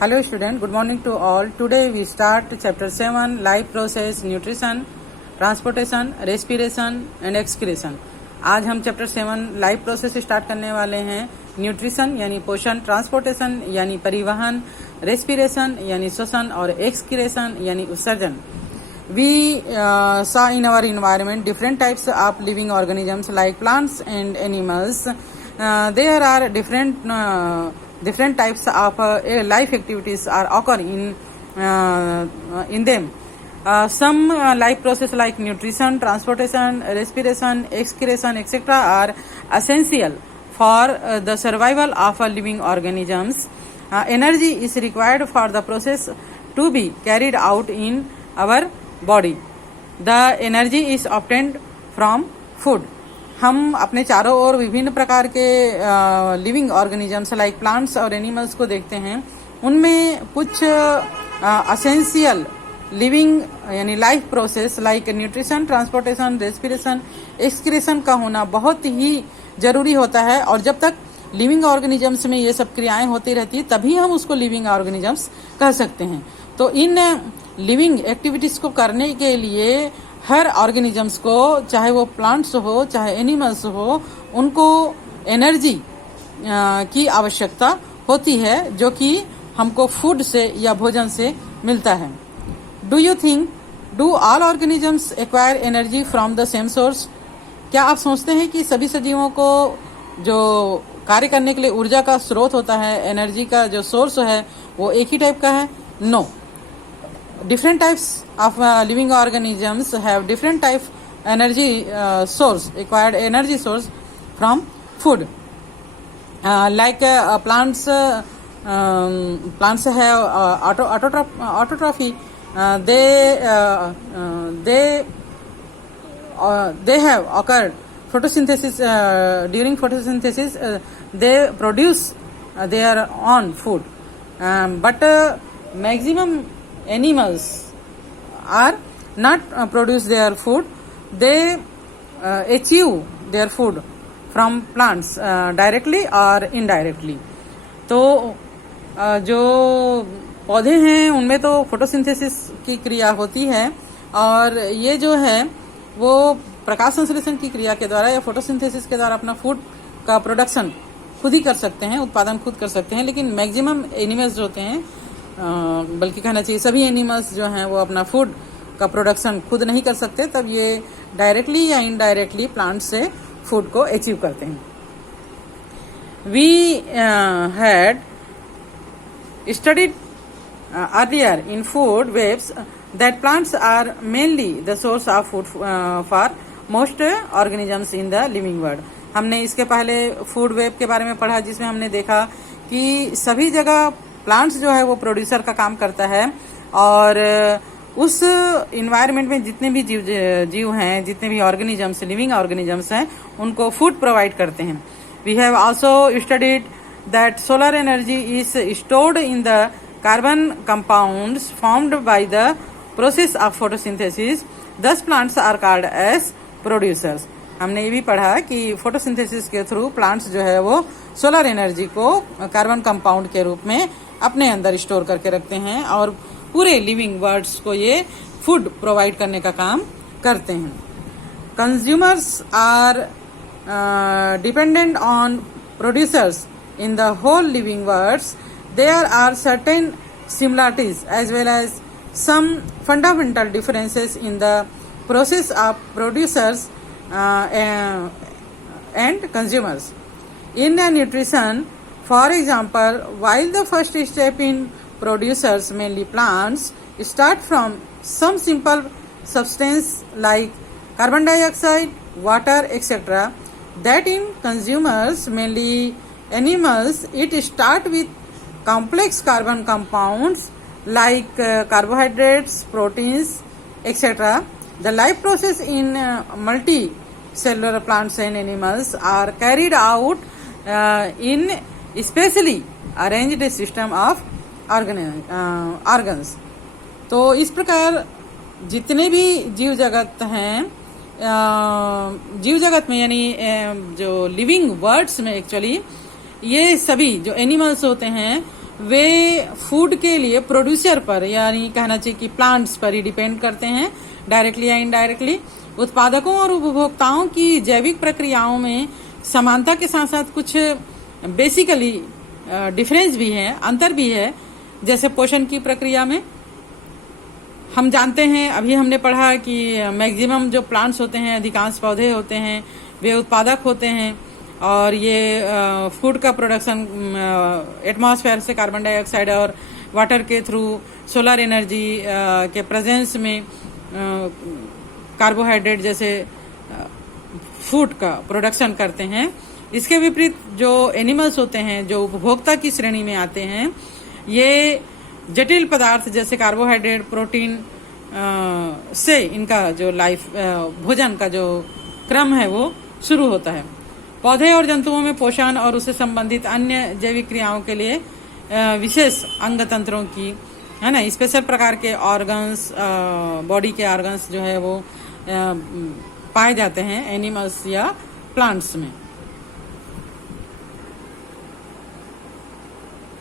Hello student, good morning to all. Today we start chapter 7 life process, nutrition, transportation, respiration and excretion. आज हम chapter 7 life process start करने वाले हैं. Nutrition यानी पोषण, transportation यानी परिवहन, रेस्पिरेशन यानी श्वसन और एक्सक्रेशन यानी उत्सर्जन. We saw in our environment different types of living organisms like plants and animals. There are different types of life activities are occur in them. Some life process like nutrition, transportation, respiration, excretion, etc. are essential for the survival of living organisms. Energy is required for the process to be carried out in our body. The energy is obtained from food. हम अपने चारों ओर विभिन्न प्रकार के living organisms like plants और animals को देखते हैं. उनमें कुछ असेंशियल लिविंग यानी life process like nutrition, transportation, respiration, excretion का होना बहुत ही जरूरी होता है. और जब तक लिविंग ऑर्गेनिजम्स में ये सब क्रियाएं होती रहती तभी हम उसको लिविंग ऑर्गेनिजम्स कह सकते हैं. तो इन लिविंग एक्टिविटीज को करने के लिए हर ऑर्गेनिजम्स को, चाहे वो प्लांट्स हो चाहे एनिमल्स हो, उनको एनर्जी की आवश्यकता होती है जो कि हमको फूड से या भोजन से मिलता है. Do you think do all organisms acquire energy from the same source? क्या आप सोचते हैं कि सभी सजीवों को जो कार्य करने के लिए ऊर्जा का स्रोत होता है, एनर्जी का जो सोर्स है, वो एक ही टाइप का है? No. Different types of living organisms have different type energy source, acquired energy source from food. Like plants have autotrophy. They have occurred photosynthesis. During photosynthesis, they produce their own food. But maximum animals are not produce their food. They achieve their food from plants directly or indirectly. तो जो पौधे हैं उनमें तो photosynthesis की क्रिया होती है और ये जो है वो प्रकाश संश्लेषण की क्रिया के द्वारा या फोटोसिंथेसिस के द्वारा अपना फूड का प्रोडक्शन खुद ही कर सकते हैं, उत्पादन खुद कर सकते हैं. लेकिन मैक्सिमम एनिमल्स होते हैं, बल्कि कहना चाहिए सभी एनिमल्स जो हैं वो अपना फूड का प्रोडक्शन खुद नहीं कर सकते, तब ये डायरेक्टली या इनडायरेक्टली प्लांट से फूड को अचीव करते हैं. We had studied earlier in food webs that plants are mainly the source of food for most organisms in the living world. हमने इसके पहले फूड वेब के बारे में पढ़ा जिसमें हमने देखा कि सभी जगह प्लांट्स जो है वो प्रोड्यूसर का काम करता है और उस इन्वायरमेंट में जितने भी जीव हैं, जितने भी ऑर्गेनिजम्स, लिविंग ऑर्गेनिजम्स हैं, उनको फूड प्रोवाइड करते हैं. We have also studied that solar energy is stored in the carbon compounds formed by the process of photosynthesis. Thus plants are called as producers. हमने ये भी पढ़ा कि फोटोसिंथेसिस के थ्रू प्लांट्स जो है वो सोलर एनर्जी को कार्बन कंपाउंड के रूप में अपने अंदर स्टोर करके रखते हैं और पूरे लिविंग वर्ड्स को ये फूड प्रोवाइड करने का काम करते हैं. Consumers are dependent on producers in the whole living words. There are certain similarities as well as some fundamental differences in the process of producers and consumers. In nutrition, for example, while the first step in producers, mainly plants, start from some simple substance like carbon dioxide, water, etc., that in consumers, mainly animals, it start with complex carbon compounds like carbohydrates, proteins, etc. The life process in multi-cellular plants and animals are carried out in specially arranged system of organs. तो इस प्रकार जितने भी जीव जगत हैं, जीव जगत में यानी जो लिविंग वर्ड्स में एक्चुअली ये सभी जो एनिमल्स होते हैं वे फूड के लिए प्रोड्यूसर पर, यानी कहना चाहिए कि प्लांट्स पर ही डिपेंड करते हैं, डायरेक्टली या इनडायरेक्टली। उत्पादकों और उपभोक्ताओं की जैविक प्रक्रियाओं में समानता के साथ साथ कुछ बेसिकली डिफरेंस भी है, अंतर भी है। जैसे पोषण की प्रक्रिया में हम जानते हैं, अभी हमने पढ़ा कि मैक्सिमम जो प्लांट्स होते हैं, अधिकांश पौधे होते हैं, वे उत्पादक होते हैं और ये फूड का प्रोडक्शन एटमॉस्फेयर से कार्बन डाइऑक्साइड और वाटर के थ्रू सोलर एनर्जी के प्रेजेंस में कार्बोहाइड्रेट जैसे फूड का प्रोडक्शन करते हैं। इसके विपरीत जो एनिमल्स होते हैं, जो उपभोक्ता की श्रेणी में आते हैं, ये जटिल पदार्थ जैसे कार्बोहाइड्रेट, प्रोटीन से इनका जो भोजन का जो क्रम है वो शुरू होता है। पौधे और जंतुओं में पोषण और उससे संबंधित अन्य जैविक क्रियाओं के लिए विशेष अंग तंत्रों की, है ना, स्पेशल प्रकार के ऑर्गन्स, बॉडी के ऑर्गन्स जो है वो पाए जाते हैं एनिमल्स या प्लांट्स में।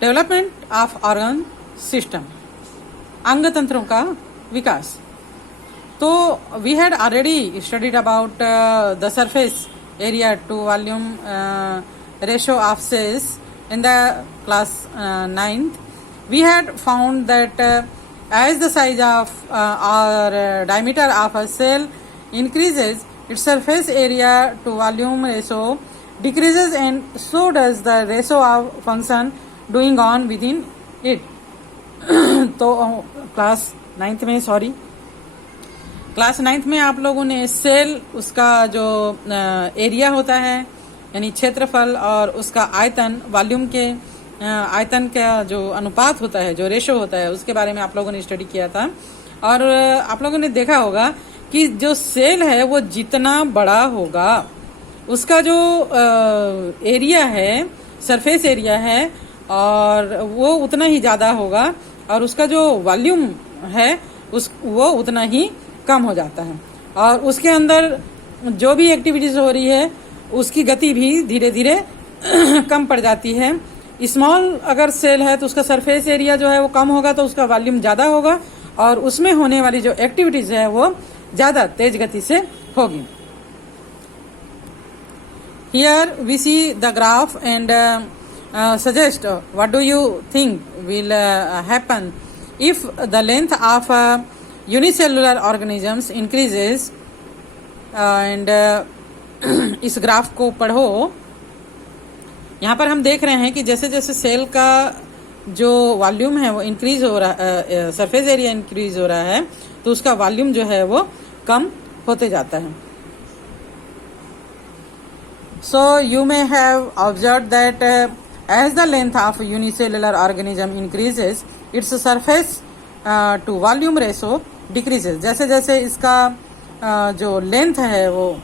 डेवलपमेंट ऑफ ऑर्गन सिस्टम, अंग तंत्रों का विकास। तो we had already studied about the surface area to volume ratio of cells in the class 9th. We had found that as the size of or diameter of a cell increases, its surface area to volume ratio decreases, and so does the ratio of function doing on within it. तो class 9th में आप लोगों ने cell, उसका जो area होता है यानी क्षेत्रफल, और उसका आयतन, वॉल्यूम के आयतन का जो अनुपात होता है, जो रेशो होता है, उसके बारे में आप लोगों ने स्टडी किया था। और आप लोगों ने देखा होगा कि जो सेल है वो जितना बड़ा होगा उसका जो एरिया है, सरफेस एरिया है, और वो उतना ही ज्यादा होगा, और उसका जो वॉल्यूम है वो उतना ही कम हो जाता है। और उसके अंदर जो भी एक्टिविटीज हो रही है उसकी गति भी धीरे धीरे कम पड़ जाती है। स्मॉल अगर सेल है तो उसका सरफेस एरिया जो है वो कम होगा, तो उसका वॉल्यूम ज्यादा होगा, और उसमें होने वाली जो एक्टिविटीज है वो ज्यादा तेज गति से होगी। Here we see the graph and suggest what do you think will happen if the length of unicellular organisms increases, and इस ग्राफ को पढ़ो। यहाँ पर हम देख रहे हैं कि जैसे जैसे सेल का जो वॉल्यूम है वो इंक्रीज हो रहा है, सरफेस एरिया इंक्रीज हो रहा है, तो उसका वॉल्यूम जो है वो कम होते जाता है। So you may have observe that as the length of unicellular organism increases, its surface to volume ratio decreases. जैसे जैसे इसका जो लेंथ है वो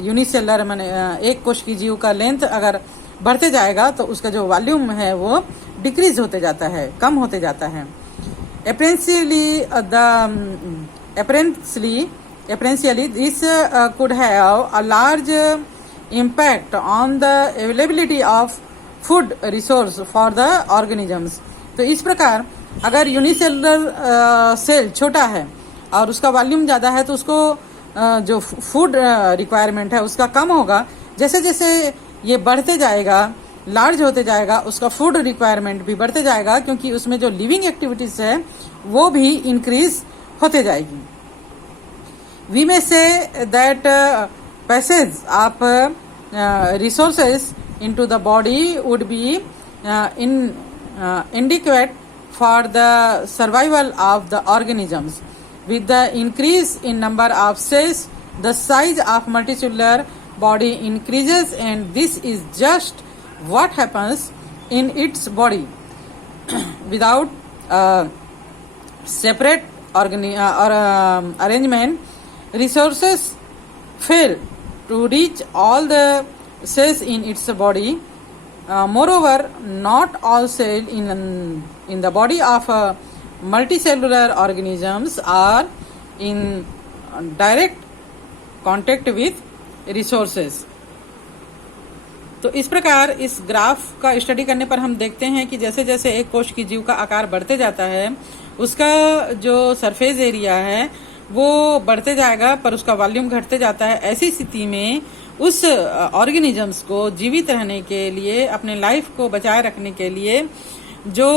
यूनिसेलर माने एक कोशिकीय जीव का लेंथ अगर बढ़ते जाएगा तो उसका जो वॉल्यूम है वो डिक्रीज होते जाता है, कम होते जाता है। Apparently this could have a large impact on the availability of food resource for the organisms। तो इस प्रकार अगर यूनिसेलुलर सेल छोटा है और उसका वॉल्यूम ज्यादा है तो उसको जो फूड रिक्वायरमेंट है उसका कम होगा। जैसे जैसे ये बढ़ते जाएगा, लार्ज होते जाएगा, उसका फूड रिक्वायरमेंट भी बढ़ते जाएगा, क्योंकि उसमें जो लिविंग एक्टिविटीज है वो भी इंक्रीज होते जाएगी। We may say that passage of resources into the body would be inadequate for the survival of the organisms. With the increase in number of cells, the size of multicellular body increases, and this is just what happens in its body. Without separate arrangement, resources fail to reach all the cells in its body. Moreover, not all cells in the body of multicellular organisms are in direct contact with resources. तो इस प्रकार इस graph का study करने पर हम देखते हैं कि जैसे जैसे एक कोश की जीव का आकार बढ़ते जाता है, उसका जो सरफेस एरिया है वो बढ़ते जाएगा, पर उसका वॉल्यूम घटते जाता है। ऐसी स्थिति में उस ऑर्गेनिजम्स को जीवित रहने के लिए, अपने लाइफ को बचाए रखने के लिए जो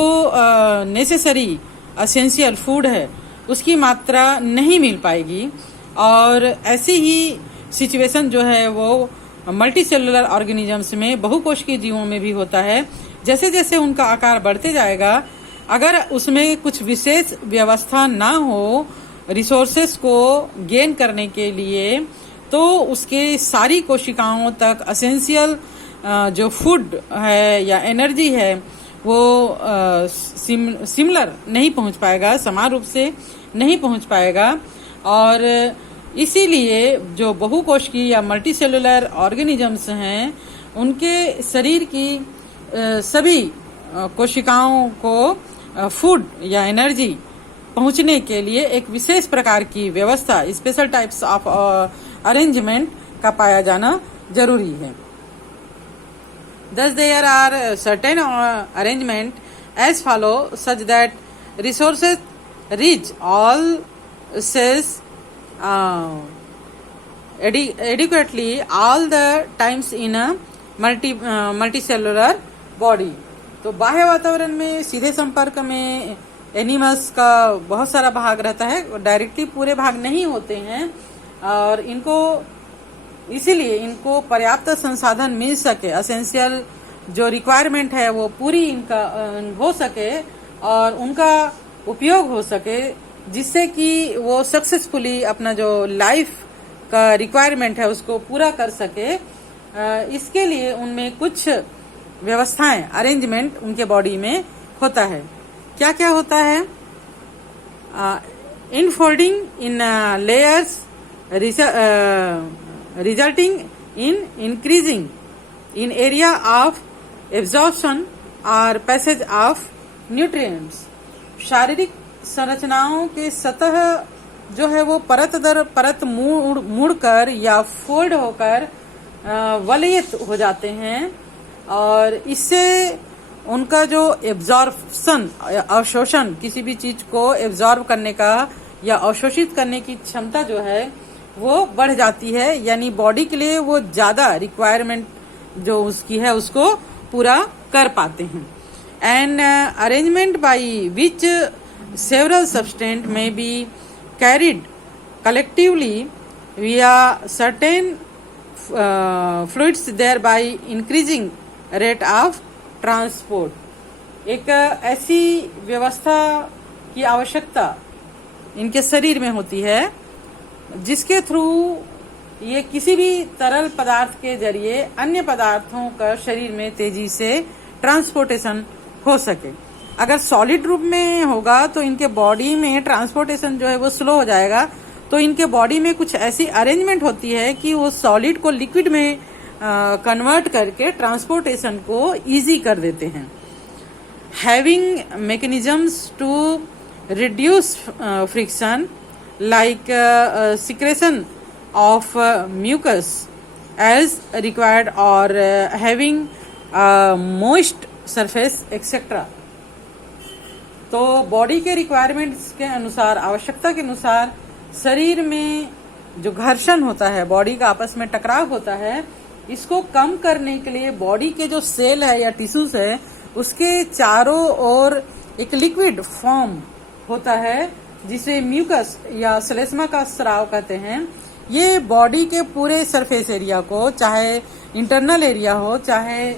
नेसेसरी एसेंशियल फूड है उसकी मात्रा नहीं मिल पाएगी। और ऐसी ही सिचुएशन जो है वो मल्टी सेलुलर ऑर्गेनिजम्स में, बहुकोशिकीय जीवों में भी होता है। जैसे जैसे उनका आकार बढ़ते जाएगा, अगर उसमें कुछ विशेष व्यवस्था ना हो रिसोर्सेस को गेन करने के लिए, तो उसके सारी कोशिकाओं तक एसेंशियल जो फूड है या एनर्जी है वो सिमिलर नहीं पहुंच पाएगा, समान रूप से नहीं पहुंच पाएगा। और इसीलिए जो बहुकोशिकीय या मल्टी सेलुलर ऑर्गेनिजम्स हैं उनके शरीर की सभी कोशिकाओं को फूड या एनर्जी पहुंचने के लिए एक विशेष प्रकार की व्यवस्था, स्पेशल टाइप्स ऑफ अरेंजमेंट का पाया जाना जरूरी है। Thus there are certain arrangement as follow such that resources reach all cells adequately all the times in a multicellular body। तो बाह्य वातावरण में सीधे संपर्क में एनिमल्स का बहुत सारा भाग रहता है, डायरेक्टली पूरे भाग नहीं होते हैं, और इसीलिए इनको पर्याप्त संसाधन मिल सके, एसेंशियल जो रिक्वायरमेंट है वो पूरी इनका हो सके और उनका उपयोग हो सके, जिससे कि वो सक्सेसफुली अपना जो लाइफ का रिक्वायरमेंट है उसको पूरा कर सके। इसके लिए उनमें कुछ व्यवस्थाएं, अरेंजमेंट उनके बॉडी में होता है। क्या क्या होता है? Infolding in layers resulting in increasing in area of absorption or passage of nutrients। शारीरिक संरचनाओं के सतह जो है वो परत दर परत मुड़कर या फोल्ड होकर वलयित हो जाते हैं, और इससे उनका जो एब्जॉर्प्शन, अवशोषण, किसी भी चीज को एब्जॉर्ब करने का या अवशोषित करने की क्षमता जो है वो बढ़ जाती है, यानी बॉडी के लिए वो ज्यादा रिक्वायरमेंट जो उसकी है उसको पूरा कर पाते हैं। And arrangement by which several substance may be carried collectively via certain fluids thereby increasing rate of transport. एक ऐसी व्यवस्था की आवश्यकता इनके शरीर में होती है जिसके थ्रू ये किसी भी तरल पदार्थ के जरिए अन्य पदार्थों का शरीर में तेजी से ट्रांसपोर्टेशन हो सके। अगर सॉलिड रूप में होगा तो इनके बॉडी में ट्रांसपोर्टेशन जो है वो स्लो हो जाएगा। तो इनके बॉडी में कुछ ऐसी अरेंजमेंट होती है कि वो सॉलिड को लिक्विड में कन्वर्ट करके ट्रांसपोर्टेशन को इजी कर देते हैं। Having mechanisms to reduce friction like secretion of mucus as required or having moist surface etc। तो बॉडी के रिक्वायरमेंट्स के अनुसार, आवश्यकता के अनुसार शरीर में जो घर्षण होता है, बॉडी का आपस में टकराव होता है, इसको कम करने के लिए बॉडी के जो सेल है या टिश्यूज है उसके चारों ओर एक लिक्विड फॉर्म होता है जिसे म्यूकस या श्लेष्मा का स्राव कहते हैं। ये बॉडी के पूरे सरफेस एरिया को, चाहे इंटरनल एरिया हो चाहे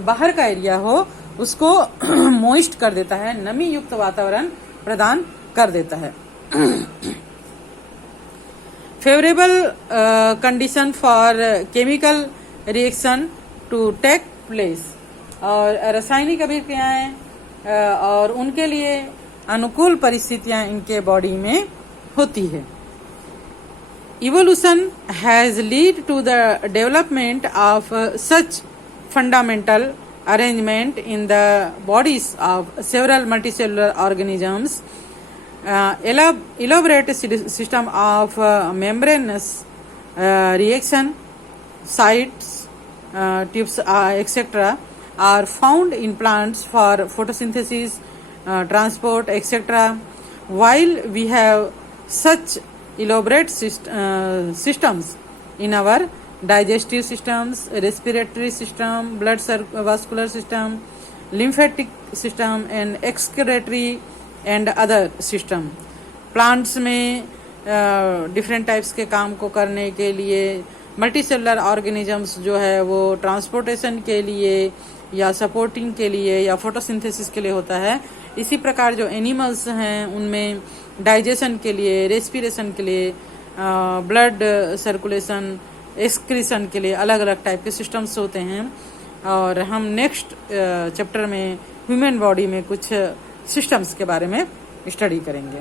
बाहर का एरिया हो, उसको मोइस्ट कर देता है, नमी युक्त वातावरण प्रदान कर देता है। Favourable condition for chemical reaction to take place, और रासायनिक अभिक्रियाएं और उनके लिए अनुकूल परिस्थितियां इनके बॉडी में होती है। Evolution has lead to the development of such fundamental arrangement in the bodies of several multicellular organisms. elaborate system of membranous reaction sites tubes, etc. are found in plants for photosynthesis, transport, etc. While we have such elaborate systems in our digestive systems, respiratory system, vascular system, lymphatic system and excretory and other system. Plants में different types के काम को करने के लिए multicellular organisms जो है वो ट्रांसपोर्टेशन के लिए या सपोर्टिंग के लिए या फोटोसिंथेसिस के लिए होता है. इसी प्रकार जो एनिमल्स हैं उनमें डाइजेशन के लिए, रेस्पिरेशन के लिए, ब्लड सर्कुलेशन, एक्सक्रीशन के लिए अलग अलग टाइप के सिस्टम्स होते हैं. और हम नेक्स्ट चैप्टर में ह्यूमन बॉडी में कुछ सिस्टम्स के बारे में स्टडी करेंगे.